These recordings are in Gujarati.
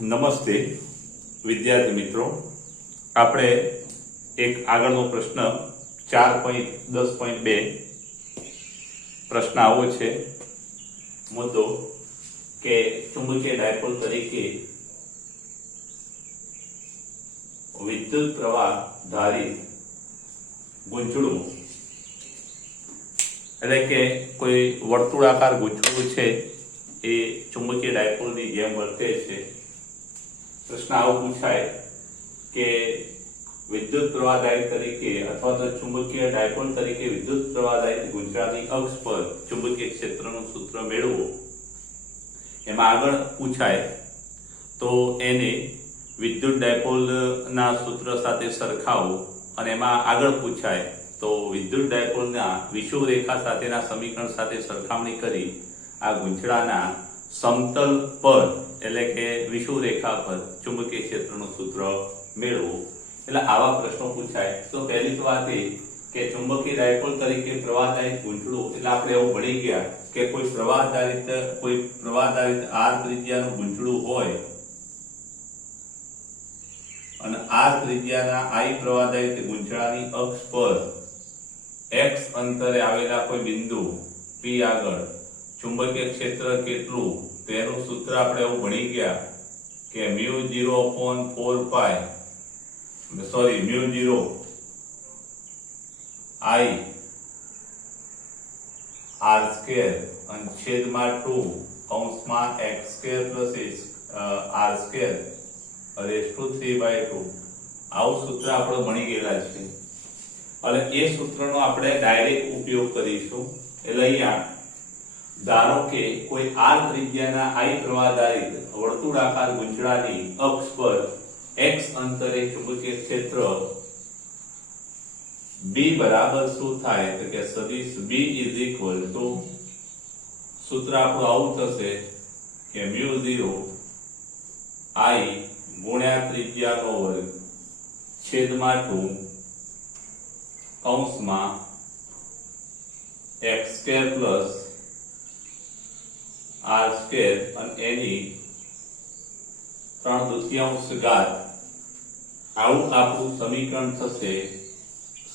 નમસ્તે વિદ્યાર્થી મિત્રો, આપણે એક આગળનો પ્રશ્ન 4.10.2 પ્રશ્ન આવો છે. મુદ્દો કે ચુંબકીય ડાયપોલ તરીકે વિદ્યુત પ્રવાહ ધારિત ગૂંચળું, એટલે કે કોઈ વર્તુળાકાર ગૂંચળું છે એ ચુંબકીય ડાયપોલની જેમ વર્તે છે. પ્રશ્ન આવો પૂછાય કે વિદ્યુત પ્રવાહધારી તરીકે અથવા તો ચુંબકીય ડાયપોલ તરીકે વિદ્યુત પ્રવાહધારી ગૂંચળાની અક્ષ પર ચુંબકીય ક્ષેત્રનું સૂત્ર મેળવો. એમાં આગળ પૂછાય તો એને વિદ્યુત ડાયપોલના સૂત્ર સાથે સરખાવો, અને એમાં આગળ પૂછાય તો વિદ્યુત ડાયપોલના વિષુવરેખા સાથેના સમીકરણ સાથે સરખામણી કરી આ ગૂંચળાના સમતલ પર એટલે કે વિષુવરેખા પર ચુંબકીય ક્ષેત્રનું સૂત્ર મેળવો. એટલે આવા પ્રશ્નો પૂછાય. તો પહેલી તો વાત એ કે ચુંબકીય ડાયપોલ તરીકે પ્રવાહધારિત ગૂંચળું, એટલે આપણે એવું ભણી ગયા કે કોઈ પ્રવાહધારિત આર ત્રિજ્યાનું ગૂંચળું હોય અને આર ત્રિજ્યાના I પ્રવાહધારિત ગૂંચળાની અક્ષ પર x અંતરે આવેલા કોઈ બિંદુ P આગળ ચુંબકીય ક્ષેત્ર કેટલું, તેનું સૂત્ર આપણે એવું ભણી ગયા કે µ0 I r2 અને છેદમાં 2 કૌંસમાં x2 r2 રેઝ ટુ 3/2 આવું સૂત્ર આપણે ભણી ગયેલા છે. અને એ સૂત્રનો આપણે ડાયરેક્ટ ઉપયોગ કરીશું. એટલે અહીંયા ધારો કે કોઈ r ત્રિજ્યાના I પ્રવાહધારિત વર્તુળાકાર ગૂંચળાની અક્ષ પર x અંતરે ચુંબકીય ક્ષેત્ર B બરાબર શું થાય, તો કે સદિશ B સૂત્ર આપણું આવું થશે કે µ0 I ગુણ્યા ત્રિજ્યાનો વર્ગ છેદમાં 2 કૌંસમાં x2 પ્લસ r2 અને એની 3/2 ઘાત. આવું આપણું સમીકરણ થશે.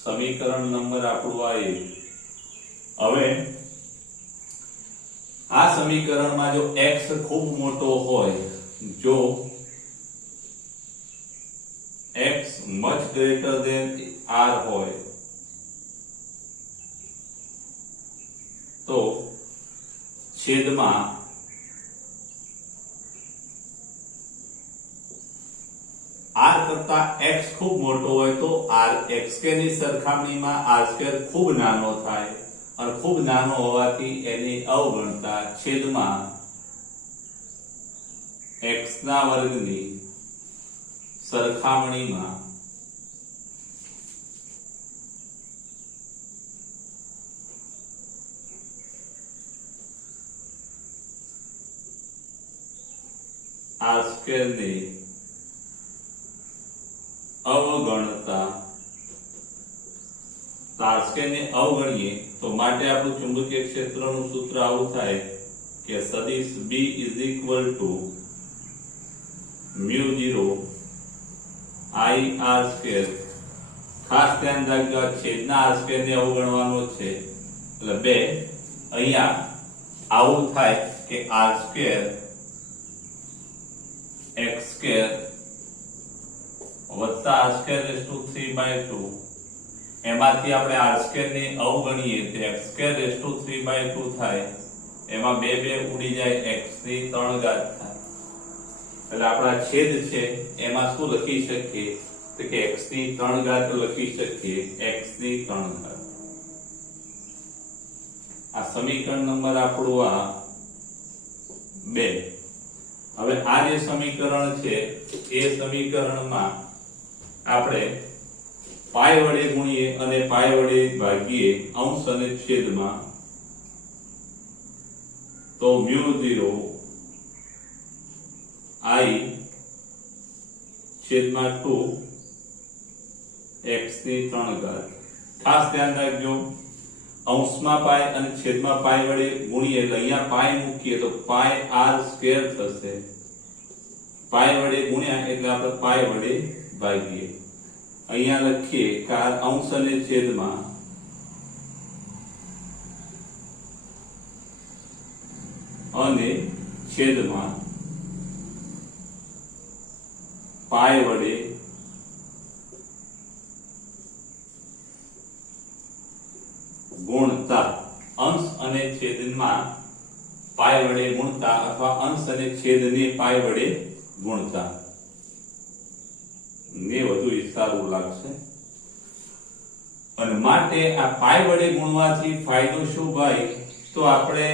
સમીકરણ નંબર આપણું આ 1. હવે આ સમીકરણમાં જો x ખૂબ મોટો હોય, જો x much greater than r હોય તો છેદમાં r કરતા x ખૂબ મોટો હોય તો x2 ની સરખામણીમાં r2 ખૂબ નાનો થાય, અને ખૂબ નાનો હોવાથી એને અવગણતા છેદમાં x ના વર્ગની સરખામણીમાં r2 ને અવગણતા, r2 ને અવગણીએ તો માટે આપણું ચુંબકીય ક્ષેત્રનું સૂત્ર આવું થાય કે સદિશ B µ0 I r2. ખાસ ધ્યાન રાખજો, છેદના r2 ને અવગણવાનો છે એટલે 2. અહીંયા આવું થાય કે r2 x2 વત્તા r2 રેઝ ટુ 3/2. એમાંથી આપણે r2 ને અવગણીએ તો x2 રેઝ ટુ 3/2 થાય. એમાં 2 ઉડી જાય, x ની 3 ઘાત થાય. એટલે આપણા છેદ છે એમાં શું લખી શકીએ, તો કે x ની 3 ઘાત લખી શકીએ, x ની 3 ઘાત. આ સમીકરણ નંબર આપણું આ 2. હવે આ જે સમીકરણ છે એ સમીકરણમાં આપણે પાઈ વડે ગુણીએ અને પાઈ વડે ભાગીએ અંશ અને છેદમાં, તો µ0 I છેદમાં 2 x ની 3 ઘાત. ખાસ ધ્યાન રાખજો, અંશમાં પાઈ અને છેદમાં પાઈ વડે ગુણીએ એટલે અહીંયા પાઈ મૂકીએ તો પાઈ r સ્ક્વેર થશે. પાઈ વડે ગુણ્યા એટલે આપણે પાઈ વડે ભાગીએ. અહીંયા લખીએ કે આ અંશ અને છેદમાં પાઈ વડે ગુણતા. અંશ અને છેદમાં પાઈ વડે ગુણતા અથવા અંશ અને છેદને પાઈ વડે ગુણતા ને વધુ સારું લાગશે. અને માટે આ પાઈ વડે ગુણવાથી ફાયદો શું ભાઈ? તો આપણે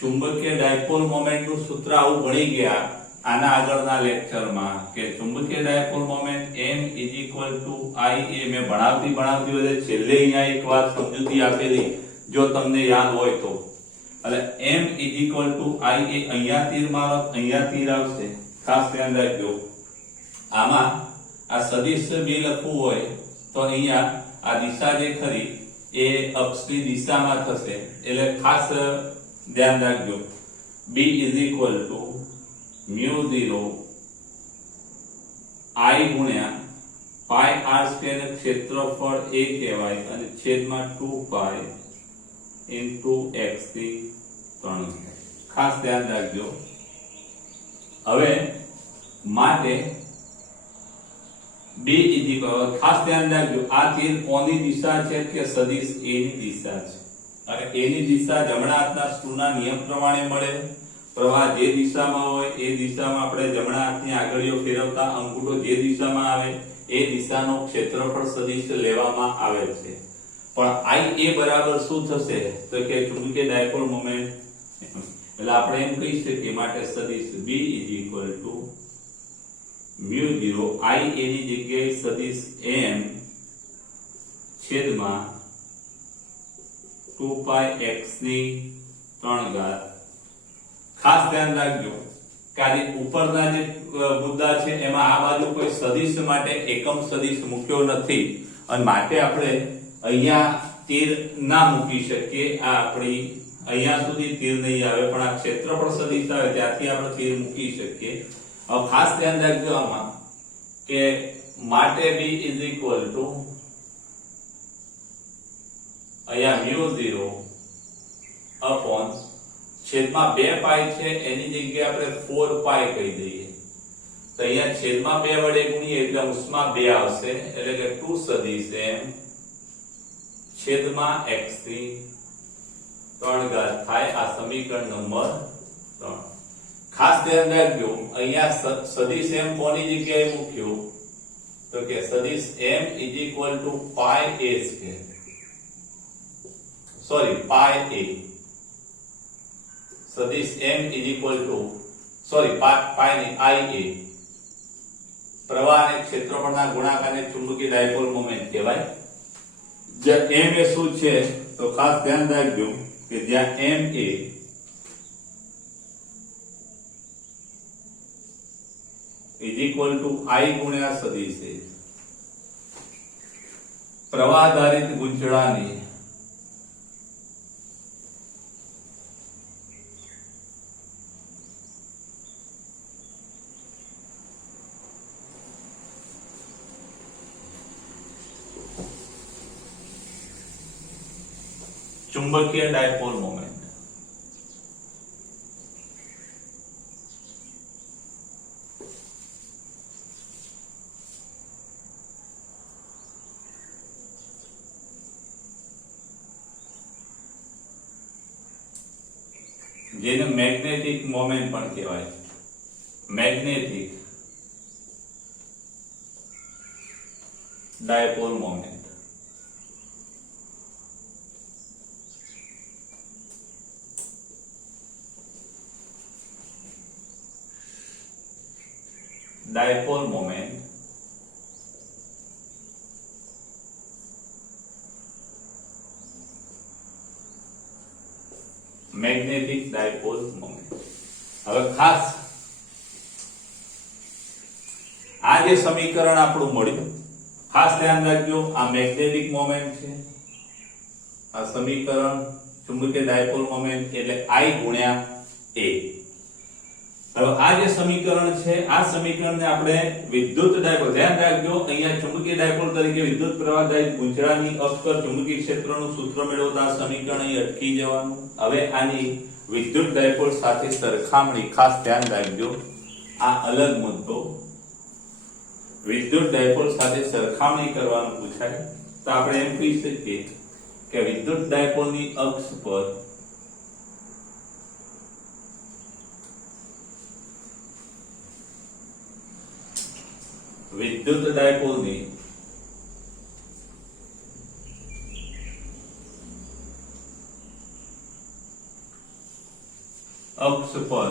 ચુંબકીય ડાયપોલ મોમેન્ટ નું સૂત્ર આવું ભણી ગયા આના આગળના લેક્ચરમાં કે ચુંબકીય ડાયપોલ મોમેન્ટ m i એ મેં ભણાવતી વખતે છેલ્લે અહીંયા એક વાત સમજૂતી આપેલી જો તમને યાદ હોય તો. એટલે m i એ અહીંયા તીર મારો, અહીંયા તીર આવશે. ખાસ ધ્યાન રાખજો. આમાં આ સદિશ b લખવું હોય તો અહીંયા આ દિશા જે ખરી એ અક્ષની દિશામાં થશે. એટલે ખાસ ધ્યાન રાખજો. b μ0 I ગુણ્યા પાઈ r સ્ક્વેર ક્ષેત્રફળ a કહેવાય અને છેદમાં 2 પાઈ x ની 3. ખાસ ધ્યાન રાખજો. હવે માટે b ખાસ ધ્યાન રાખજો. આ તીર કોની દિશા છે કે સદિશ a ની દિશા છે અને a ની દિશા જમણા હાથના સ્ક્રૂના નિયમ પ્રમાણે મળે. પ્રવાહ જે દિશામાં હોય એ દિશામાં આપણે જમણા હાથની આંગળીઓ ફેરવતા અંગૂઠો જે દિશામાં આવે એ દિશાનો ક્ષેત્રફળ સદિશ લેવામાં આવે છે. પણ I a બરાબર શું થશે તો કે ચુંબકીય ડાયપોલ મોમેન્ટ. એટલે આપણે એમ કહી શકીએ માટે સદિશ b μ0 I a ની જગ્યાએ સદિશ m છેદમાં 2 પાઈ x ની 3 ખાસ ધ્યાન રાખજો કે આ ઉપરના જે મુદ્દા છે એમાં આ બાજુ કોઈ સદિશ માટે એકમ સદિશ મૂક્યો નથી અને માટે આપણે અહીંયા તીર ના મૂકી શકીએ. આ આપણી અહીંયા સુધી તીર નહીં આવે પણ આ ક્ષેત્રફળ સદિશ આવે ત્યાંથી આપણે તીર મૂકી શકીએ. હવે ખાસ ધ્યાન રાખજો આમાં કે માટે b અહીંયા μ0 અપોન છેદમાં 2 પાઈ છે એની જગ્યાએ આપણે 4 પાઈ કહી દઈએ તો અહીંયા છેદમાં 2 વડે ગુણીએ એટલે અંશમાં 2 આવશે એટલે કે 2 સદિશ m છેદમાં x ની 3 થાય. આ સમીકરણ નંબર 3. ખાસ ધ્યાન રાખજો અહીંયા સદિશ m કોની જગ્યાએ મૂક્યો તો કે સદિશ m pi a square pi a સદિશ m પાઈ ની ia પ્રવાહ અને ક્ષેત્રફળના ગુણાકારને ચુંબકીય ડાયપોલ મોમેન્ટ કહેવાય. જ્યાં m એ શું છે તો ખાસ ધ્યાન રાખજો કે જ્યાં m એ I ગુણ્યા સદિશ a પ્રવાહ આધારિત ગૂંચળાની ચુંબકીય ડાયપોલ મોમેન્ટ. જેને મેગ્નેટિક મોમેન્ટ પણ કહેવાય છે. Magnetic dipole moment. dipole moment magnetic dipole moment. હવે ખાસ આ જે સમીકરણ આપણું મળ્યું ખાસ ધ્યાન રાખજો આ મેગ્નેટિક મોમેન્ટ છે આ સમીકરણ ચુંબકીય ડાયપોલ મોમેન્ટ એટલે I ગુણ્યા A હવે આ જે સમીકરણ છે આ સમીકરણને આપણે વિદ્યુત ડાયપોલ, ધ્યાન રાખજો અહીંયા ચુંબકીય ડાયપોલ તરીકે વિદ્યુત પ્રવાહદાયી ગુંજરાની અક્ષ પર ચુંબકીય ક્ષેત્રનું સૂત્ર મેળવતા આ સમીકરણ અહીં અટકી જવાનું. હવે આની વિદ્યુત ડાયપોલ સાથે સરખામણી, ખાસ ધ્યાન રાખજો આ અલગ મુદ્દો, વિદ્યુત ડાયપોલ સાથે સરખામણી કરવાનું પૂછાય તો આપણે એમ કહી શકીએ કે વિદ્યુત ડાયપોલની અક્ષ પર વિદ્યુત ડાયપોલની અક્ષ પર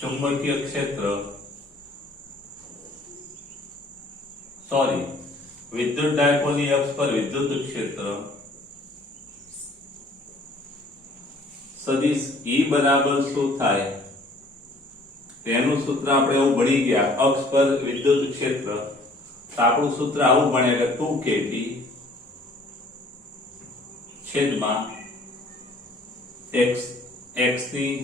ચુંબકીય ક્ષેત્ર વિદ્યુત ડાયપોલની અક્ષ પર વિદ્યુત ક્ષેત્ર સદિશ E બરાબર શું થાય તેનું સૂત્ર આપણે એવું ભણી ગયા. અક્ષ પર વિદ્યુત ક્ષેત્ર તો આપણું સૂત્ર આવું ભણે કે 2kT છેદમાં x ની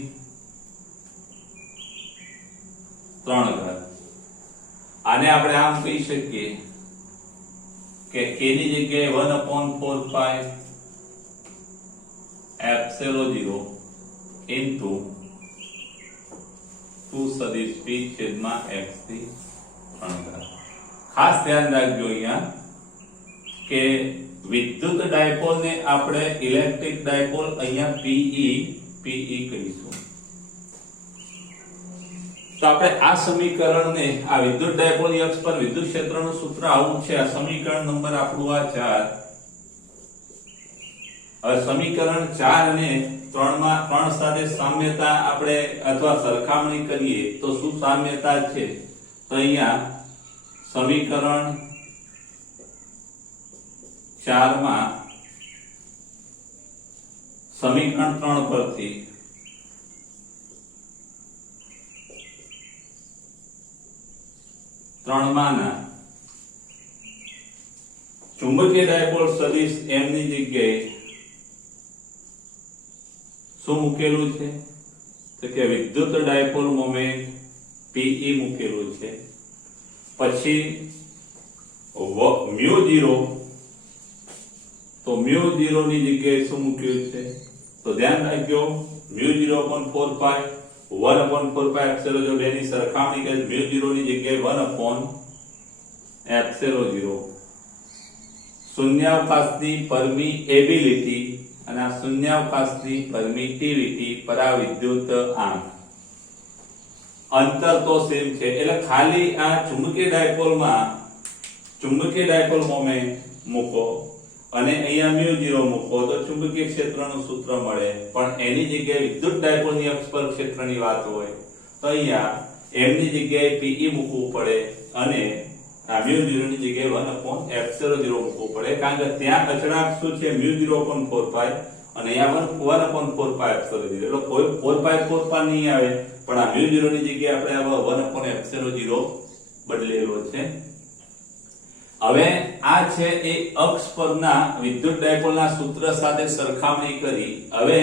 3 ઘાત. આને આપણે આમ કહી શકીએ કે k ની જગ્યાએ 1/4 પાઈ એપ્સિલોન 0 ઇન્ટુ 2 સદિશ p છેદમાં x ની 3 ઘાત. ખાસ ધ્યાન રાખજો અહીંયા કે વિદ્યુત ડાયપોલ ને આપણે ઇલેક્ટ્રિક ડાયપોલ અહીંયા PE કહીશું. તો આપણે આ સમીકરણને આ વિદ્યુત ડાયપોલની અક્ષ પર વિદ્યુત ક્ષેત્રનું સૂત્ર આવું છે. આ સમીકરણ નંબર આપણું આ 4. હવે સમીકરણ 4 ને 3 સાથે સામ્યતા આપણે અથવા સરખામણી કરીએ તો શું સામ્યતા છે? તો અહીંયા સમીકરણ 4 માં સમીકરણ 3 પરથી ચુંબકીય ડાયપોલ સદિશ m ની જગ્યાએ શું મૂકેલું છે? તો કે વિદ્યુત ડાયપોલ મોમેન્ટ PE મૂકેલું છે. પછી μ0, તો μ0 ની જગ્યાએ શું મૂક્યું છે? તો ધ્યાન રાખજો μ0/4 પાઈ 1/4 પાઈ એપ્સિલોન 0 ની સરખામણી કરીએ μ0 ની જગ્યાએ 1/ε0 શૂન્યાવકાશની પરમિએબિલિટી અને આ શૂન્યાવકાશની પરમિટિવિટી પરાવિદ્યુત આંક અંતર તો સેમ છે. એટલે ખાલી આ ચુંબકીય ડાયપોલ મોમેન્ટ મૂકો અને અહીંયા μ0 મૂકો તો ચુંબકીય ક્ષેત્રનું સૂત્ર મળે. પણ એની જગ્યાએ વિદ્યુત ડાયપોલની અક્ષ પર ક્ષેત્રની વાત હોય તો અહીંયા m ની જગ્યાએ PE મૂકવું પડે અને આ μ0 ની જગ્યાએ 1/ε0 મૂકવું પડે. કારણ કે ત્યાં અચળાંક શું છે? μ0/4 પાઈ અને અહીંયા 1/4 પાઈ એપ્સિલોન 0. એટલે કોઈ 4 પાઈ નહીં આવે પણ આ μ0 ની જગ્યાએ આપણે 1/ε0 બદલેલો છે. હવે આ છે એ અક્ષ પરના વિદ્યુત ડાયપોલના સૂત્ર સાથે સરખામણી કરી. હવે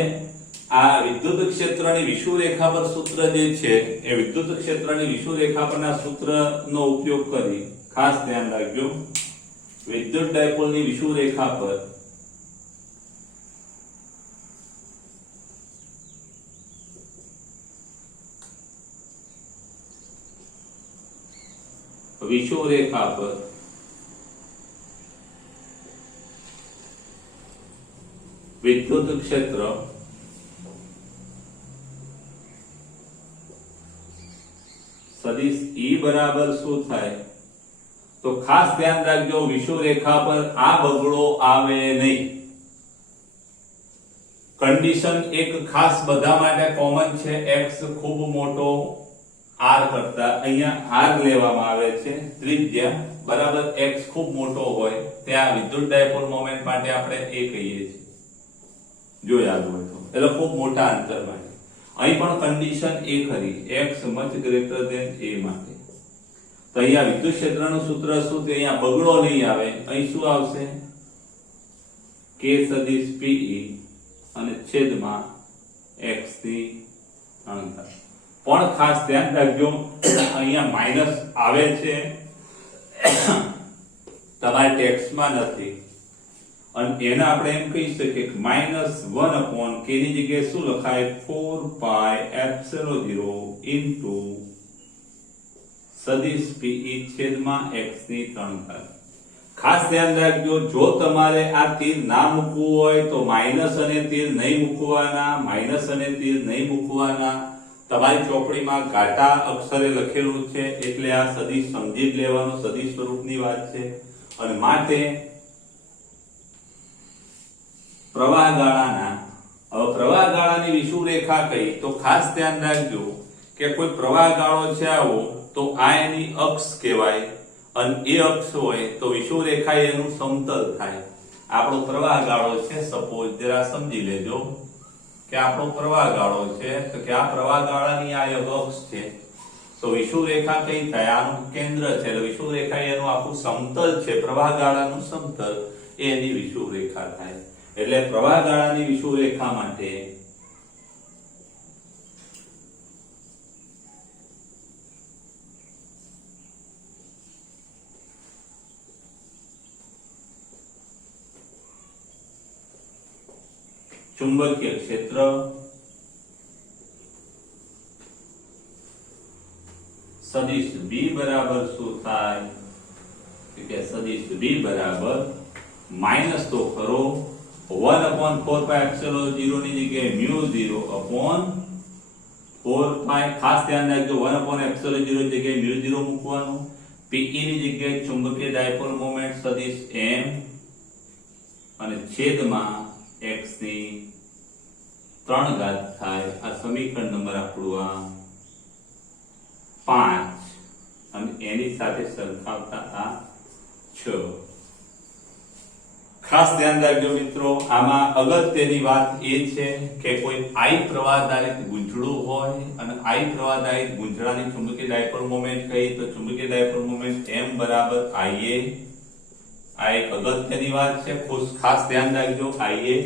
આ વિદ્યુત ક્ષેત્રની વિષુવરેખા પર સૂત્ર જે છે એ વિદ્યુત ક્ષેત્રની વિષુવરેખા પરના સૂત્રનો ઉપયોગ કરી ખાસ ધ્યાન રાખજો વિદ્યુત ડાયપોલની વિષુવરેખા પર વિદ્યુત ક્ષેત્ર સદિશ E બરાબર શું થાય? તો ખાસ ધ્યાન રાખજો વિષુવરેખા પર આ બગડો આવે નહીં. કન્ડિશન એક ખાસ બધા માટે કોમન છે. x ખૂબ મોટો r કરતા અહીંયા r લેવામાં આવે છે ત્રિજ્યા બરાબર x ખૂબ મોટો હોય ત્યાં વિદ્યુત ડાયપોલ મોમેન્ટ માટે આપણે a કહીએ છીએ. જો યાદ હોય તો એટલે ખૂબ મોટા અંતર માટે. અહીં પણ કન્ડિશન એ ખરી x much greater than a માટે. તો અહીંયા વિદ્યુત ક્ષેત્રનું સૂત્ર શું છે? અહીંયા બગડો નહીં આવે. અહીં શું આવશે? k સદિશ PE અને છેદમાં x ની 3 ઘાત. પણ ખાસ ધ્યાન રાખજો અહીંયા માઈનસ આવે છે તમારે ટેક્સમાં નથી અને એને આપણે એમ કહી શકીએ કે -1 upon k ની જગ્યાએ શું લખાય 4πε0 ઇન્ટુ સદિશ p છેદમાં x ની 3 ખાસ ધ્યાન રાખજો જો તમારે આ તીર ના મૂકવું હોય તો માઈનસ અને તીર નહીં મૂકવાના તમારી ચોપડીમાં ઘાટા અક્ષરે લખેલું છે એટલે આ સદિશ સમજી જ લેવાનું સદિશ સ્વરૂપની વાત છે અને માટે પ્રવાહગાળાની વિષુવરેખા કઈ તો ખાસ ધ્યાન રાખજો કે કોઈ પ્રવાહગાળો છે આવો તો આ એની અક્ષ કહેવાય અને એ અક્ષ હોય તો વિષુવરેખા એનું સમતલ થાય આપણો પ્રવાહગાળો છે સપોઝ જરા સમજી લેજો કે આપણો પ્રવાહગાળો છે તો કે આ પ્રવાહગાળાની આ અક્ષ છે તો વિષુવરેખા કઈ થાય આનું કેન્દ્ર છે એટલે વિષુવરેખા એનું આખું સમતલ છે પ્રવાહગાળાનું સમતલ એની વિષુવરેખા થાય એટલે પ્રવાહગાળાની વિષુવરેખા માટે ચુંબકીય ક્ષેત્ર સદિશ B બરાબર શું થાય કે સદિશ B બરાબર માઈનસ તો ખરો 1/4πε0 ની જગ્યાએ μ0 upon 4π ખાસ ધ્યાન રાખજો 1/ε0 ની જગ્યાએ μ0 મૂકવાનું PE ની જગ્યાએ ચુંબકીય ડાયપોલ મોમેન્ટ સદિશ m અને છેદમાં x ની 3 ઘાત થાય આ સમીકરણ નંબર આપણું આ 5 અને એની સાથે સરખાવતા આ 6 ખાસ ધ્યાન રાખજો મિત્રો આમાં અગત્યની વાત એ છે કે કોઈ I પ્રવાહદાયિત ગુંચળું હોય અને I પ્રવાહદાયિત ગુંચળાની ચુંબકીય ડાયપોલ મોમેન્ટ કઈ તો ચુંબકીય ડાયપોલ મોમેન્ટ m બરાબર IA આ એક અગત્યની વાત છે ખાસ ધ્યાન રાખજો IA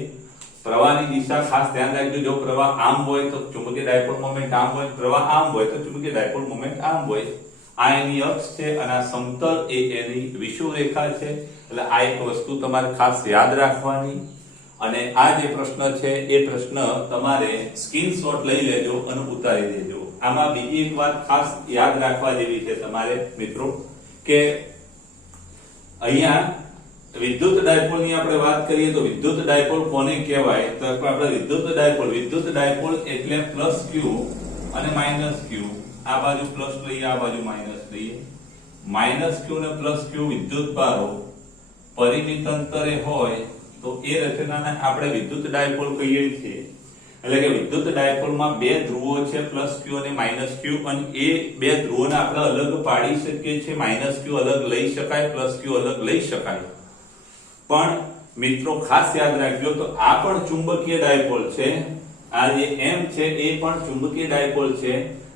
પ્રવાહની દિશા ખાસ ધ્યાન રાખજો જો પ્રવાહ આમ હોય તો ચુંબકીય ડાયપોલ મોમેન્ટ આમ હોય પ્રવાહ આમ હોય તો ચુંબકીય ડાયપોલ મોમેન્ટ આમ હોય આ એની અક્ષ છે અને આ સમતલ એ એની વિષુવરેખા છે એટલે આ એક વસ્તુ તમારે ખાસ યાદ રાખવાની અને આ જે પ્રશ્ન છે એ પ્રશ્ન તમારે સ્ક્રીનશોટ લઈ લેજો અને ઉતારી દેજો આમાં બીજી એક વાત ખાસ યાદ રાખવા જેવી છે તમારે મિત્રો કે અહીંયા વિદ્યુત ડાયપોલ ની આપણે વાત કરીએ તો વિદ્યુત ડાયપોલ કોને કહેવાય તો આપણે વિદ્યુત ડાયપોલ એટલે q અને q આ બાજુ પ્લસ લઈએ આ બાજુ માઈનસ લઈએ q ને q વિદ્યુત ભારો પરિમિત અંતરે હોય તો એ રચનાને આપણે વિદ્યુત ડાયપોલ કહીએ છીએ એટલે કે વિદ્યુત ડાયપોલમાં બે ધ્રુવો છે q અને q અને એ બે ધ્રુવોને આપણે અલગ પાડી શકીએ છીએ q અલગ લઈ શકાય q અલગ લઈ શકાય પણ મિત્રો ખાસ યાદ રાખજો તો આ પણ ચુંબકીય ડાયપોલ છે આ જે m છે એ પણ ચુંબકીય ડાયપોલ છે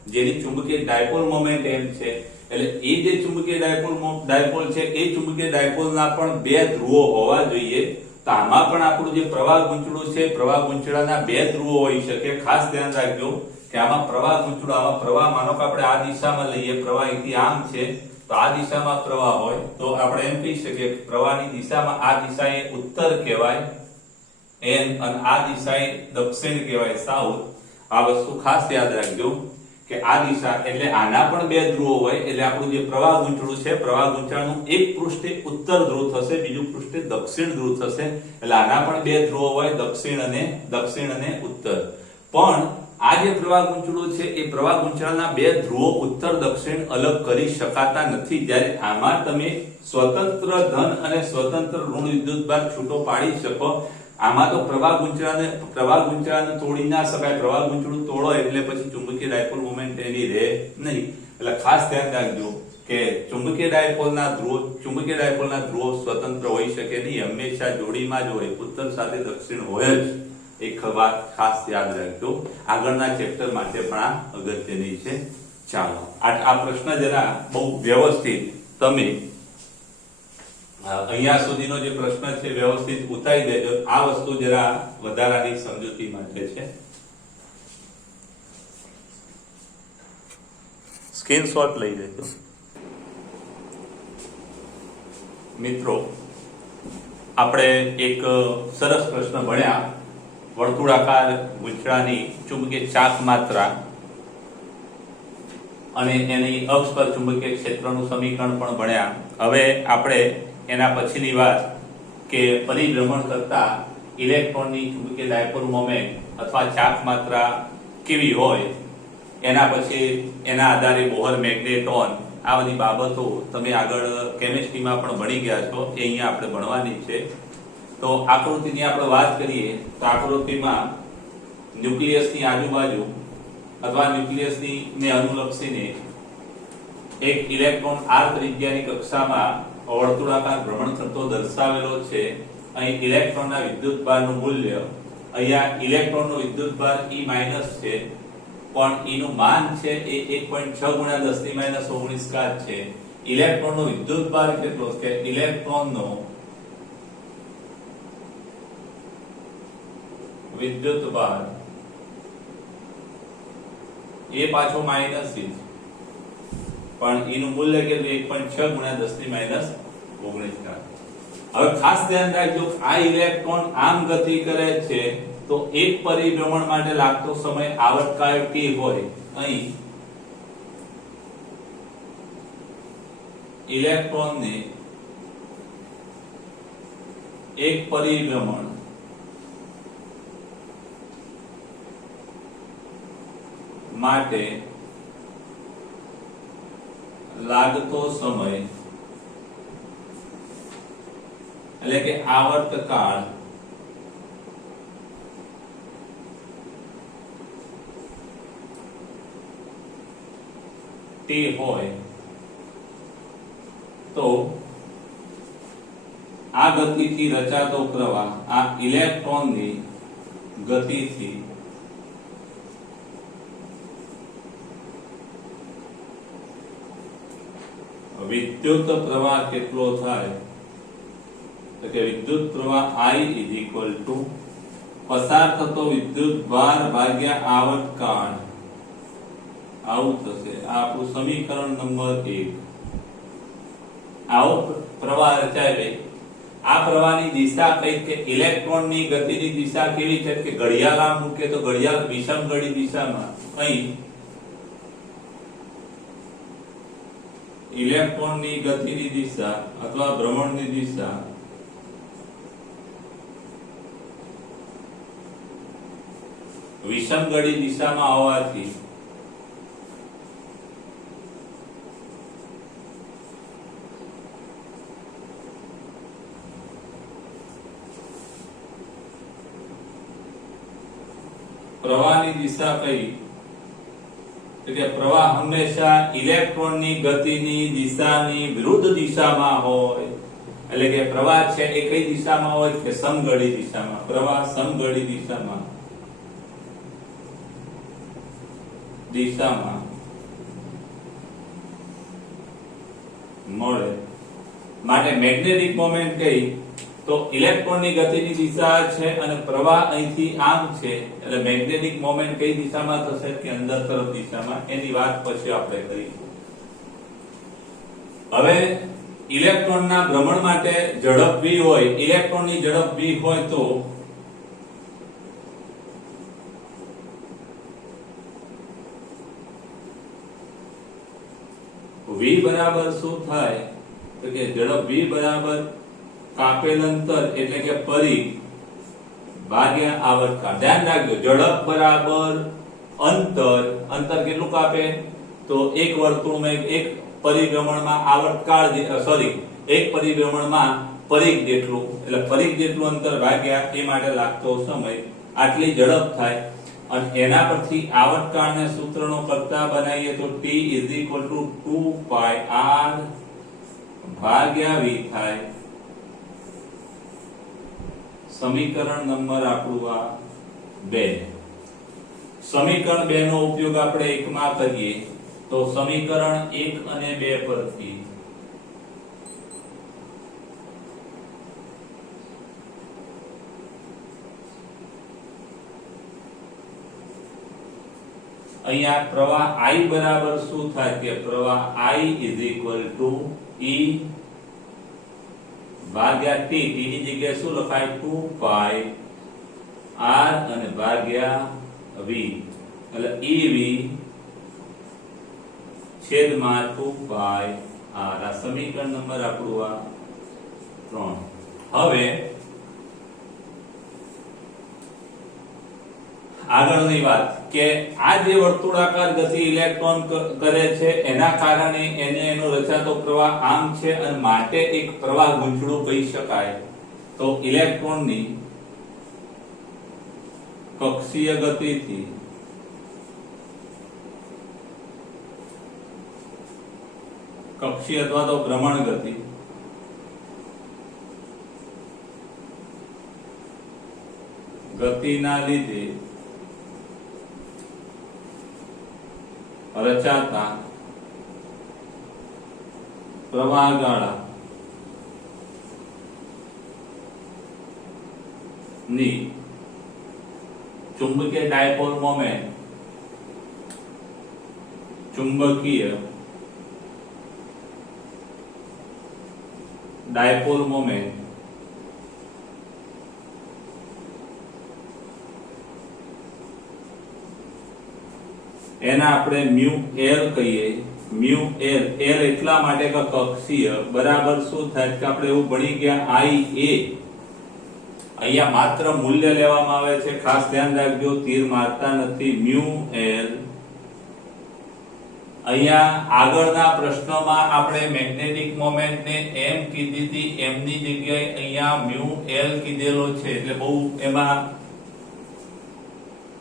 જેની ચુંબકીય ડાયપોલ મોમેન્ટ m છે એટલે એ જે ચુંબકીય ડાયપોલ છે એ ચુંબકીય ડાયપોલના પણ બે ધ્રુવો હોવા જોઈએ તો આમાં પણ આપણું જે પ્રવાહ ગુંચળું છે પ્રવાહ ગુંચળાના બે ધ્રુવો હોઈ શકે ખાસ ધ્યાન રાખજો કે આમાં પ્રવાહ ગુંચળું આમાં પ્રવાહ માનો કે આપણે આ દિશામાં લઈએ પ્રવાહ અહીંથી આમ છે તો આ દિશામાં પ્રવાહ હોય તો આપણે એમ કહી શકીએ કે પ્રવાહની દિશામાં આ દિશા એ ઉત્તર કહેવાય n અને આ દિશા એ દક્ષિણ કહેવાય સાઉથ આ વસ્તુ ખાસ યાદ રાખજો કે આ દિશા એટલે આના પણ બે ધ્રુવો હોય એટલે આપણું જે પ્રવાહ ગુંચળું છે પ્રવાહ ગુંચળાનું એક પૃષ્ઠે ઉત્તર ધ્રુવ થશે બીજું પૃષ્ઠે દક્ષિણ ધ્રુવ થશે એટલે આના પણ બે ધ્રુવો હોય દક્ષિણ અને ઉત્તર પણ આ જે પ્રવાહ ગુંચળું છે એ પ્રવાહ ગુંચળાના બે ધ્રુવો ઉત્તર દક્ષિણ અલગ કરી શકાતા નથી જ્યારે આમાં તમે સ્વતંત્ર ધન અને સ્વતંત્ર ઋણ વિદ્યુતભાર છૂટો પાડી શકો આમાં તો પ્રવાહ ગુંચળાને તોડી ના શકાય પ્રવાહ ગુંચળું તોડો એટલે પછી ચુંબકીય ડાયપોલ મોમેન્ટ એની રહે નહીં એટલે ખાસ ધ્યાન રાખજો કે ચુંબકીય ડાયપોલના ધ્રુવો સ્વતંત્ર હોઈ શકે નહીં હંમેશા જોડીમાં જ હોય ઉત્તર સાથે દક્ષિણ હોય જ એક વાત ખાસ યાદ રાખજો આગળના ચેપ્ટર માટે પણ આ અગત્યની છે ચાલો આ પ્રશ્ન જરા બહુ વ્યવસ્થિત તમે અહીંયા સુધીનો જે પ્રશ્ન છે વ્યવસ્થિત ઉતારી દેજો આ વસ્તુ જરા વધારાની સમજૂતી માટે છે સ્ક્રીનશોટ લઈ લેજો. મિત્રો, આપણે એક સરસ પ્રશ્ન ભણ્યા વર્તુળાકાર ગૂંચળાની ચુંબકીય ચાક માત્રા અને એની અક્ષ પર ચુંબકીય ક્ષેત્રનું સમીકરણ પણ ભણ્યા. હવે આપણે એના પછીની વાત કે પરિભ્રમણ કરતા ઇલેક્ટ્રોનની ચુંબકીય ડાયપોલ મોમેન્ટ અથવા ચાક માત્રા કેવી હોય એના પછી એના આધારે બોહર મેગ્નેટોન આ બધી બાબતો તમે આગળ કેમિસ્ટ્રીમાં પણ ભણી ગયા છો, એ અહીંયા આપણે ભણવાની છે. તો આકૃતિની આપણે વાત કરીએ તો આકૃતિમાં ન્યુક્લિયસની આજુબાજુ અથવા ન્યુક્લિયસની ને અનુલક્ષીને એક ઇલેક્ટ્રોન r ત્રિજ્યાની કક્ષામાં વર્તુળાકાર ભ્રમણ થતો દર્શાવેલો છે. અહીં ઇલેક્ટ્રોનના વિદ્યુતભારનું મૂલ્ય, અહીંયા ઇલેક્ટ્રોનનો વિદ્યુતભાર E- છે, પણ એનું માન છે એ 1.6 ગુણ્યા 10⁻⁹ છે. ઇલેક્ટ્રોનનો વિદ્યુતભાર કેટલો છે? ઇલેક્ટ્રોનનો વિદ્યુતભાર એ પાછો માઈનસ છે, પણ એનું મૂલ્ય કેટલું? 1.6 ગુણ્યા 10⁻⁹. હવે ખાસ ધ્યાન રાખજો, આ ઇલેક્ટ્રોન આમ ગતિ કરે છે તો એક પરિભ્રમણ માટે લાગતો સમય આવર્તકાળ t હોય. અહીં ઇલેક્ટ્રોનને એક પરિભ્રમણ માટે લાગતો સમય એટલે કે આવર્તકાળ t હોય તો આ ગતિથી રચાતો પ્રવાહ આ ઇલેક્ટ્રોનની ગતિથી વિદ્યુત પ્રવાહ કેટલો થાય? તો કે વિદ્યુત પ્રવાહ I પસાર થતો વિદ્યુત ભાર ભાગ્યા આવર્તકાળ, આવું થશે. આ આપણું સમીકરણ નંબર 1. આવો પ્રવાહ રચાય. આ પ્રવાહની દિશા કઈ કે ઇલેક્ટ્રોનની ગતિની દિશા કેવી છે કે ઘડિયાળ આમ મૂકે તો ઘડિયાળ વિષમ ઘડી દિશામાં, અહીં ઇલેક્ટ્રોનની ગતિની દિશા અથવા ભ્રમણની દિશા વિષમ ઘડી દિશામાં હોવાથી પ્રવાહની દિશા કઈ? તો કે પ્રવાહ હંમેશા ઇલેક્ટ્રોનની ગતિની દિશાની વિરુદ્ધ દિશામાં હોય. એટલે કે પ્રવાહ છે એ કઈ દિશામાં હોય કે સમઘડી દિશામાં. પ્રવાહ સમઘડી દિશામાં મળે. માટે મેગ્નેટિક મોમેન્ટ કઈ? તો ઇલેક્ટ્રોનની ગતિની દિશા છે અને પ્રવાહ અહીંથી આમ છે, એટલે મેગ્નેટિક મોમેન્ટ કઈ દિશામાં થશે કે અંદર તરફ દિશામાં. એની વાત પછી આપણે કરીશું. હવે ઇલેક્ટ્રોનના ભ્રમણ માટે ઝડપ v હોય, ઇલેક્ટ્રોનની ઝડપ v હોય તો v બરાબર શું થાય? તો કે ઝડપ v બરાબર કાપેલ અંતર એટલે કે પરિઘ ભાગ્યા આવર્તકાળ. ધ્યાન રાખજો, ઝડપ બરાબર અંતર કેટલું કાપે? તો એક વર્તુળમાં એક પરિભ્રમણમાં આવર્તકાળ એક પરિભ્રમણમાં પરિઘ જેટલું, એટલે પરિઘ જેટલું અંતર ભાગ્યા એ માટે લાગતો સમય, આટલી ઝડપ થાય. અને એના પરથી આવર્તકાળને સૂત્રનો કરતા બનાવીએ તો t = 2πr ભાગ્યા v થાય. સમીકરણ નંબર આપણું આ 2. સમીકરણ 2 નો ઉપયોગ આપણે 1 માં કરીએ તો સમીકરણ 1 અને 2 પરથી અહીંયા પ્રવાહ I બરાબર શું થાય કે પ્રવાહ I = E ભાગ્યા t. t ની જગ્યાએ શું લખાય 2 પાઈ r અને ભાગ્યા v એટલે ev છેદમાં 2 પાઈ r. આ સમીકરણ નંબર આપણું આ 3. હવે આગળની વાત કે આ જે વર્તુળાકાર ગતિ ઇલેક્ટ્રોન કરે છે એના કારણે એને એનો રચાતો પ્રવાહ આમ છે અને માટે એક પ્રવાહ ગૂંચળું કહી શકાય. તો ઇલેક્ટ્રોનની કક્ષીય ગતિથી કક્ષીય અથવા તો ભ્રમણ ગતિ ગતિના લીધે રચાતા પ્રવાહ ગાળા ની ચુંબકીય ડાયપોલ મોમેન્ટ ચુંબકીય ડાયપોલ મોમેન્ટ એના આપણે મ્યુ એલ કહીએ. મ્યુ એલ એટલા માટે કે કક્ષીય બરાબર શું થાય કે આપણે એવું ભણી ગયા I a અહીંયા માત્ર મૂલ્ય લેવામાં આવે છે. ખાસ ધ્યાન રાખજો તીર મારતા નથી. મ્યુ એલ અહીંયા આગળના પ્રશ્નમાં આપણે મેગ્નેટિક મોમેન્ટ ને m કીધી હતી, m ની જગ્યાએ અહીંયા મ્યુ એલ કીધેલો છે એટલે બહુ એમાં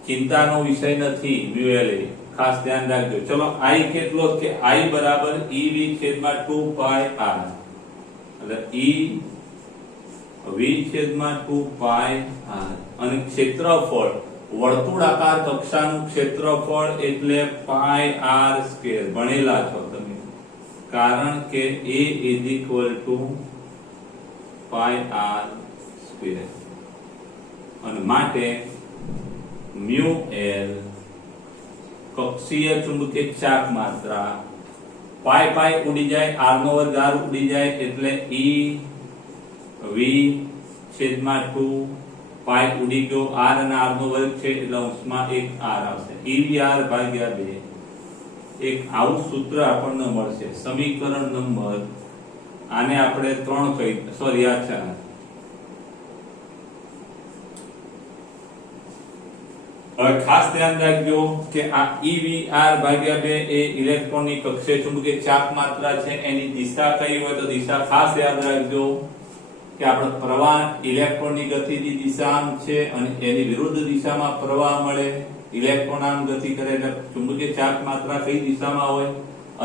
ચિંતાનો વિષય નથી. મ્યુ એલ ખાસ ધ્યાન રાખજો. ચલો I કેટલો કે I બરાબર ev છેદમાં 2 પાઈ r એટલે ev છેદમાં 2 પાઈ r અને ક્ષેત્રફળ વર્તુળાકાર કક્ષાનું ક્ષેત્રફળ એટલે પાઈ r સ્ક્વેર. ભણેલા છો તમે કારણ કે a = પાઈ r સ્ક્વેર અને માટે મ્યુ એલ કક્ષીય ચુંબકીય ચાક માત્રા પાઈ પાઈ ઉડી જાય, r નો વર્ગ r ઉડી જાય એટલે ev છેદમાં 2 પાઈ ઉડી ગયો, r અને r નો વર્ગ છે એટલે અંશમાં 1 r આવશે. evr ભાગ્યા 2 એક આવું સૂત્ર આપણને મળશે. સમીકરણ નંબર આને આપણે 3 કહી સોરી આ 4. હવે ખાસ ધ્યાન રાખજો કે આ evr ભાગ્યા 2 એ ઇલેક્ટ્રોનની કક્ષીય ચુંબકીય ચાક માત્રા છે. એની દિશા કઈ હોય તો દિશા ખાસ યાદ રાખજો કે આપણે પ્રવાહ ઇલેક્ટ્રોનની ગતિની દિશા આમ છે અને એની વિરુદ્ધ દિશામાં પ્રવાહ મળે. ઇલેક્ટ્રોન આમ ગતિ કરે એટલે ચુંબકીય ચાક માત્રા કઈ દિશામાં હોય?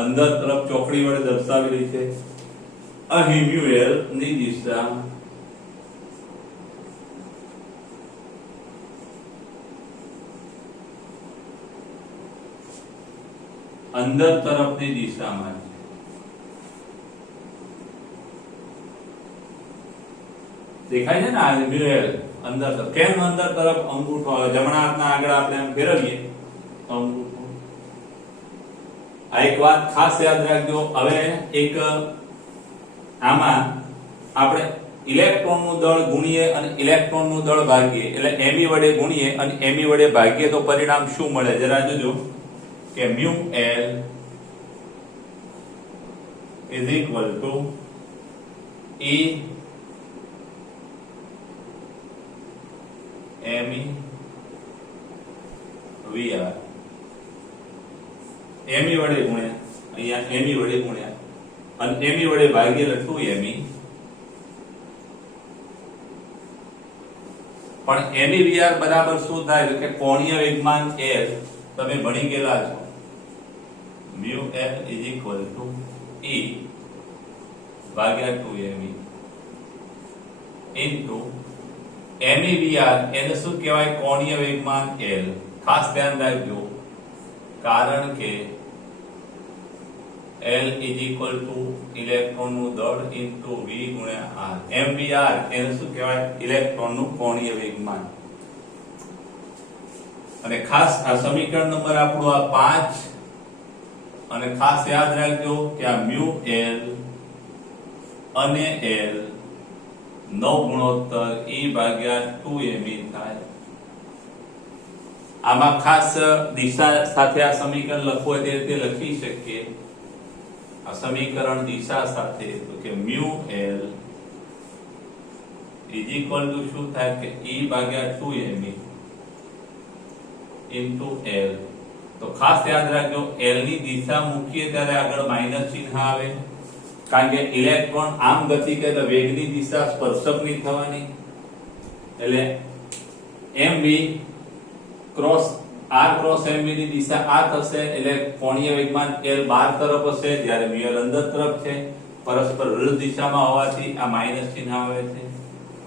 અંદર તરફ ચોકડી વડે દર્શાવેલી છે. અહીં મ્યુએલ ની દિશા અંદર તરફની દિશામાં છે. દેખાય છે ને આ મ્યુએલ અંદર તરફ. કેમ અંદર તરફ? અંગૂઠો આવે જમણા હાથના આગળ આપણે આમ ફેરવીએ અંગૂઠો. આ એક વાત ખાસ યાદ રાખજો. હવે એક આમાં આપણે ઇલેક્ટ્રોનનું દળ ગુણીએ અને ઇલેક્ટ્રોનનું દળ ભાગીએ એટલે me વડે ગુણીએ અને me વડે ભાગીએ તો પરિણામ શું મળે જરા જોજો કે mu l is equal to E me vr. me વડે ગુણ્યા અહીંયા me વડે ગુણ્યા અને me વડે ભાગીએ એટલે 2me. પણ me vr બરાબર શું થાય કે કોણીય વેગમાન l તમે ભણી ગયેલા છો. mu l is equal to E ભાગ્યા 2me into me vr એને શું કહેવાય? કોણીય વેગમાન l. ખાસ ધ્યાન રાખજો કારણ કે L is equal to ઇલેક્ટ્રોનનું દળ into v ગુણ્યા r. mvr એને શું કહેવાય? ઇલેક્ટ્રોનનું કોણીય વેગમાન. અને ખાસ આ સમીકરણ નંબર આપણો આ 5 અને ખાસ યાદ રાખજો કે આ મ્યુ એલ અને એલ નો ગુણોત્તર E ભાગ્યા 2m થાય. આમાં ખાસ દિશા સાથે આ સમીકરણ લખવું હોય તે રીતે લખી શકીએ. આ સમીકરણ દિશા સાથે તો કે mu L is equal two શું થાય કે E ભાગ્યા 2m ઇન્ટુ એલ. તો ખાસ યાદ રાખજો એલ ની દિશા મૂકીએ ત્યારે આગળ માઈનસ ચિહ્ન આવે, કારણ કે ઇલેક્ટ્રોન આમ ગતિ કરે તો વેગની દિશા સ્પર્શકની થવાની, એટલે mv cross r cross mv ની દિશા આ થશે, એટલે કોણીય વેગમાન l બહાર તરફ હશે જ્યારે મ્યુએલ અંદર તરફ છે. પરસ્પર વિરુદ્ધ દિશામાં હોવાથી આ માઈનસ ચિહ્ન આવે છે.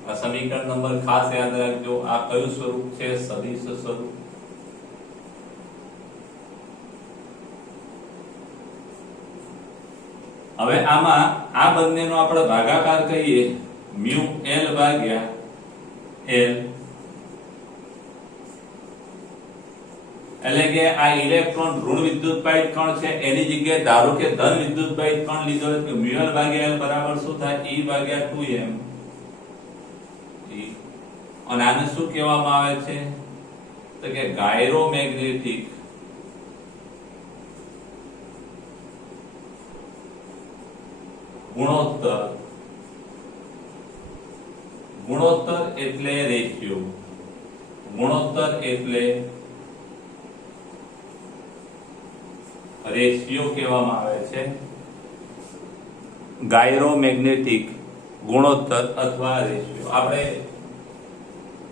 આ સમીકરણ નંબર ખાસ યાદ રાખજો. આ કયું સ્વરૂપ છે? સદિશ સ્વરૂપ. હવે આમાં આ બંનેનો આપણે ભાગાકાર કહીએ મ્યુ એલ ભાગ્યા એલ, એટલે કે આ ઇલેક્ટ્રોન ઋણ વિદ્યુતભારિત કણ છે એની જગ્યાએ ધારો કે ધન વિદ્યુતભારિત કણ લીધો હોય તો મ્યુ એલ ભાગ્યા એલ બરાબર શું થાય? E ભાગ્યા 2m. અને આને શું કહેવામાં આવે છે? તો કે ગાયરોમેગ્નેટિક ગુણોત્તર. ગુણોત્તર એટલે રેશિયો, ગુણોત્તર એટલે રેશિયો કહેવામાં આવે છે. ગાયરોમેગ્નેટિક ગુણોત્તર અથવા રેશિયો આપણે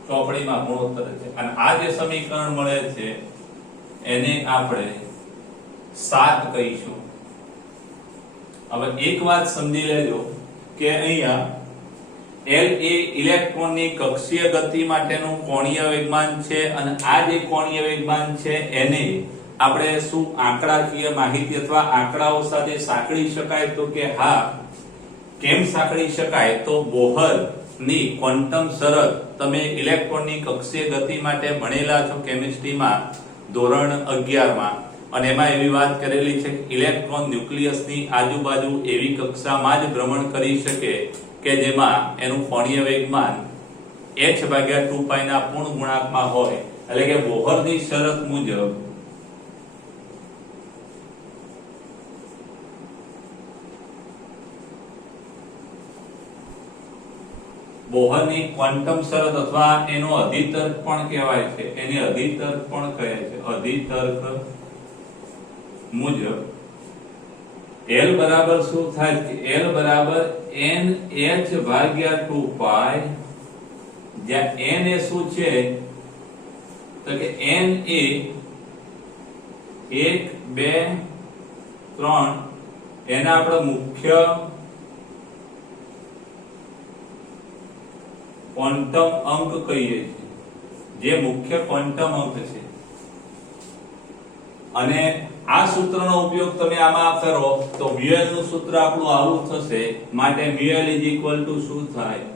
ચોપડીમાં ગુણોત્તર છે. અને આ જે સમીકરણ મળે છે એને આપણે 7 કહીશું. હવે એક વાત સમજી લેજો કે અહીંયા L એ ઇલેક્ટ્રોનની કક્ષીય ગતિ માટેનું કોણીય વેગમાન છે, અને આ જે કોણીય વેગમાન છે એને આપણે શું આંકડાકીય માહિતી અથવા આંકડાઓ સાથે સાંકળી શકાય? તો કે હા. કેમ સાંકળી શકાય? તો બોહરની ક્વોન્ટમ શરત તમે ઇલેક્ટ્રોનની કક્ષીય ગતિ માટે ભણેલા છો કેમિસ્ટ્રીમાં ધોરણ 11 માં, અને એમાં એવી વાત કરેલી છે કે ઇલેક્ટ્રોન ન્યુક્લિયસની આજુબાજુ એવી કક્ષામાં જ ભ્રમણ કરી શકે કે જેમાં એનું કોણીય વેગમાન h/2π ના પૂર્ણ ગુણાંકમાં હોય. એટલે કે બોહરની શરત મુજબ બોહરની ક્વોન્ટમ શરત અથવા એનો અધિતર્ક પણ કહેવાય છે, એને અધિતર્ક પણ કહે છે. અધિતર્ક મુજબ L બરાબર શું થાય કે L બરાબર NH/2π, જ્યાં N એ શું છે તો કે N એ 1 2 3 એના આપણે મુખ્ય ક્વોન્ટમ અંક કહીએ છીએ, જે મુખ્ય ક્વોન્ટમ અંક છે. અને આ સૂત્રનો ઉપયોગ તમે આમાં કરો તો મ્યુએલ નું સૂત્ર આપણું આવું થશે. માટે મ્યુએલ ઇઝ ઇક્વલ ટુ શું થાય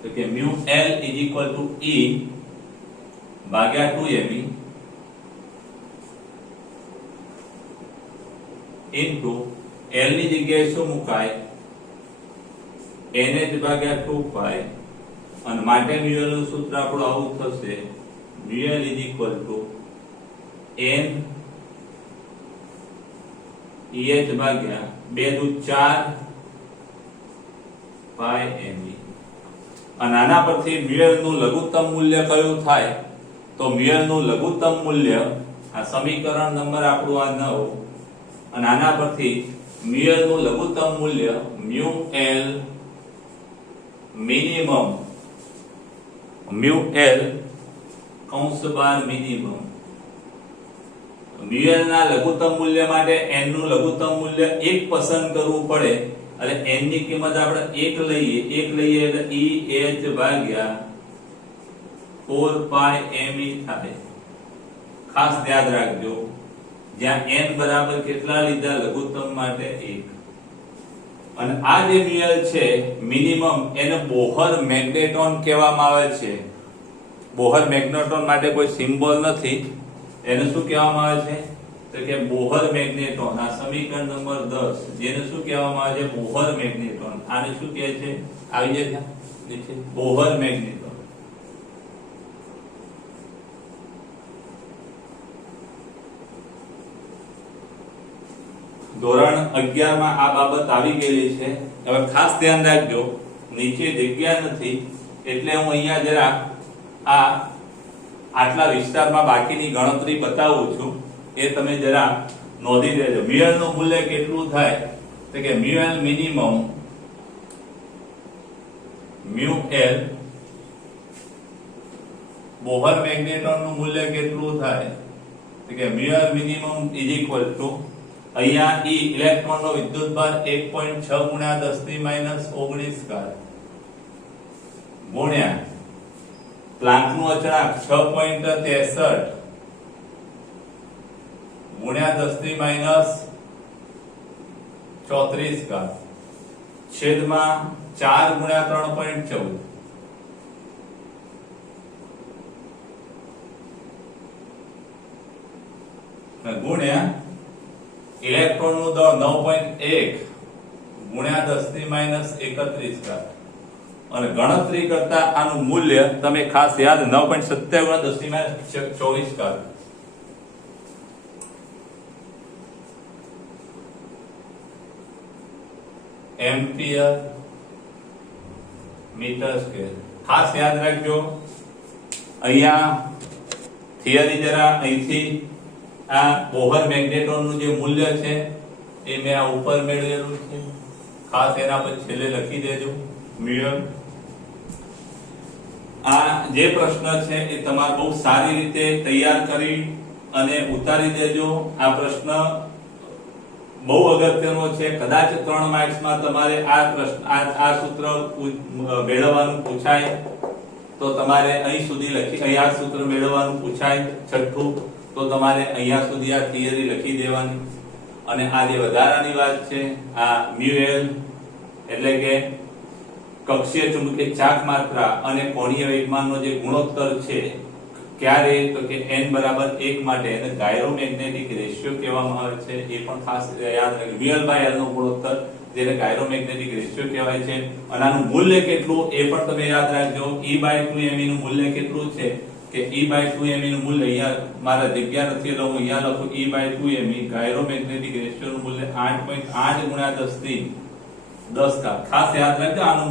તો કે મ્યુએલ ઇઝ ઇક્વલ ટુ E ભાગ્યા 2me ઇન્ટુ L ની જગ્યાએ શું મુકાય? NH/2π. અને માટે મ્યુએલ નું સૂત્ર આપણું આવું થશે. મ્યુએલ is equal to n EH ભાગ્યા 2 દુ 4 પાઈ me. અને આના પરથી મ્યુએલ નું લઘુત્તમ મૂલ્ય કયું થાય? તો મ્યુએલ નું લઘુત્તમ મૂલ્ય આ સમીકરણ નંબર આપણું આ 9, અને આના પરથી મ્યુએલ નું લઘુત્તમ મૂલ્ય મ્યુએલ મિનિમમ, મ્યુએલ કૌંસ બાર મિનિમમ. મ્યુએલ ના લઘુત્તમ મૂલ્ય માટે n નું લઘુત્તમ મૂલ્ય 1 પસંદ કરવું પડે, એટલે n ની કિંમત આપણે 1 લઈએ એટલે EH ભાગ્યા 4 પાઈ me થાય. ખાસ યાદ રાખજો જ્યાં n બરાબર કેટલા લીધા? લઘુત્તમ માટે 1. અને આ જે મ્યુએલ છે મિનિમમ એને બોહર મેગ્નેટોન કહેવામાં આવે છે. બોહર મેગ્નેટ્રોન માટે કોઈ સિમ્બોલ નથી, એને શું કહેવામાં આવે છે તો કે બોહર મેગ્નેટ્રોન. આ સમીકરણ નંબર 10 જેને શું કહેવામાં આવે છે બોહર મેગ્નેટ્રોન. આને શું કહે છે આવી જાય નીચે બોહર મેગ્નેટ્રોન. ધોરણ 11 માં આ બાબત આવી ગયેલી છે. હવે ખાસ ધ્યાન રાખજો, નીચે જગ્યા નથી એટલે હું અહીંયા જરા આ આટલા વિસ્તારમાં બાકીની ગણતરી બતાવું છું, એ તમે જરા નોંધી લેજો. મ્યુએલ નું મૂલ્ય કેટલું થાય તો કે મ્યુએલ મિનિમમ મ્યુએલ બોહર મેગ્નેટ્રોન નું મૂલ્ય કેટલું થાય તો કે મ્યુએલ મિનિમમ ઇઝ ઇક્વલ ટુ અહીંયા ઈ ઇલેક્ટ્રોન નો વિદ્યુતભાર 1.6 ગુણ્યા 10⁻19 ગુણ્યા પ્લાન્ક નું અચળાંક 6.63 ગુણ્યા 10⁻34 છેદમાં 4 ગુણ્યા 3.14 ગુણ્યા ઇલેક્ટ્રોન નું દળ 9.1 ગુણ્યા 10⁻31 અને ગણતરી કરતા આનું મૂલ્ય તમે ખાસ યાદ 9.7 ગુણ્યા 10⁻24 એમ્પિયર મીટર સ્ક્વેર. ખાસ યાદ રાખજો, અહીંયા થિયરી જરા અહીંથી આ બોહર મેગ્નેટ્રોન નું જે મૂલ્ય છે એ મેં આ ઉપર મેળવેલું છે, ખાસ એના પર છેલ્લે લખી દેજો મ્યુએલ. આ જે પ્રશ્ન છે એ તમારે બહુ સારી રીતે તૈયાર કરી અને ઉતારી દેજો. આ પ્રશ્ન બહુ અગત્યનો છે. કદાચ 3 માર્ક્સમાં તમારે આ પ્રશ્ન આ સૂત્ર મેળવવાનું પૂછાય તો તમારે અહીં સુધી લખી, અહીં આ સૂત્ર મેળવવાનું પૂછાય છઠ્ઠું તો તમારે અહીંયા સુધી આ થિયરી લખી દેવાની. અને આ જે વધારાની વાત છે આ મ્યુએલ એટલે કે કક્ષીય ચુંબકીય ચાક માત્રા અને કોણીય વેગમાનનો જે ગુણોત્તર છે ક્યારે તો કે n બરાબર 1 માટે એને ગાયરોમેગ્નેટિક રેશિયો કહેવામાં આવે છે. એ પણ ખાસ યાદ રાખજો. મ્યુએલ બાય એલ નો ગુણોત્તર જેને ગાયરોમેગ્નેટિક રેશિયો કહેવાય છે. અને આનું મૂલ્ય કેટલું એ પણ તમે યાદ રાખજો. E/2me નું મૂલ્ય કેટલું છે કે E/2me નું મૂલ્ય અહીંયા મારા જગ્યા નથી એટલે હું અહીંયા લખું E/2me. ગાયરોમેગ્નેટિક રેશિયો નું મૂલ્ય 8.8 ગુણ્યા 10⁻10 ખાસ યાદ રાખજો. આનું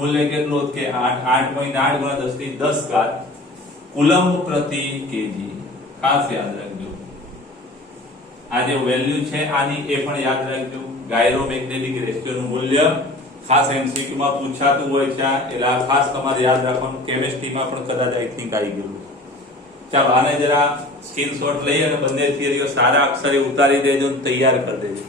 મૂલ્ય કેટલું કે 8.8 ગુણ્યા 10⁻10 કુલમ્બ પ્રતિ કેજી. ખાસ યાદ રાખજો. આ જે વેલ્યુ છે આની એ પણ યાદ રાખજો. ગાયરોમેગ્નેટિક રેશિયો નું મૂલ્ય ખાસ એમસીક્યુ માં પૂછાતું હોય છે એટલે આ ખાસ તમારે યાદ રાખવાનું. કેમિસ્ટ્રીમાં પણ કદાચ આઈ થિંક આવી ગયું. ચાલો આને જરા સ્ક્રીનશોટ લઈ અને બંને થિયરીઓ સારા અક્ષરે ઉતારી દેજો, તૈયાર કરી દેજો.